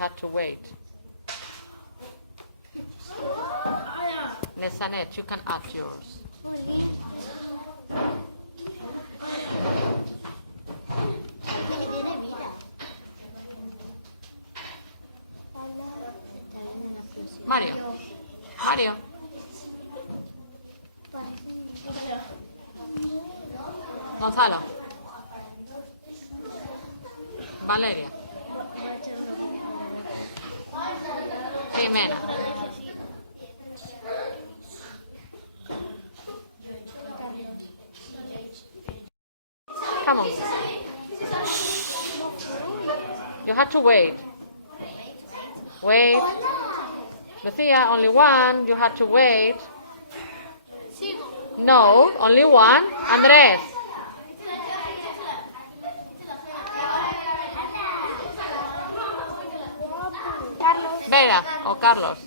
had to wait. Nesanet, you can add yours. Mario. Mario. Gonzalo. Valeria. Jimena. Come on. You have to wait. Wait. Lucia, only one. You have to wait. No, only one. Andres. Vera o Carlos.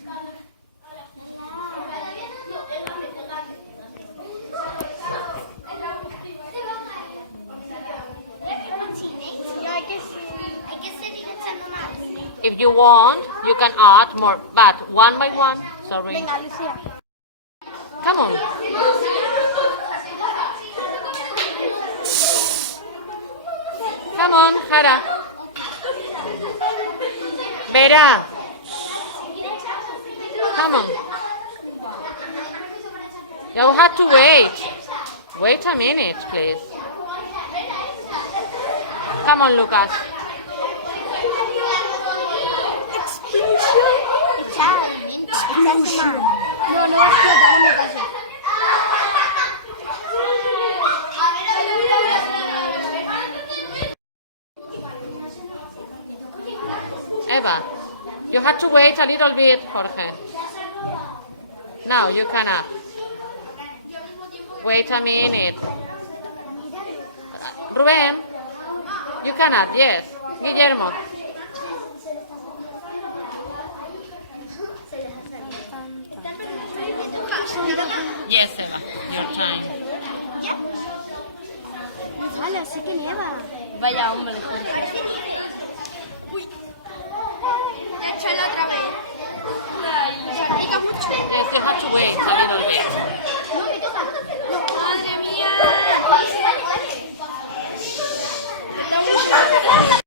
If you want, you can add more, but one by one. Sorry. Venga, Lucía. Come on. Come on, Jara. Vera. Come on. You have to wait. Wait a minute, please. Come on, Lucas. Explosion. No, no va a explotar en mi casa. Eva, you have to wait a little bit, Jorge. Now you cannot. Wait a minute. Rubén, you cannot, yes. Guillermo. Yes, Eva, your time. Vale, así que nieva. Vaya hombre, Jorge.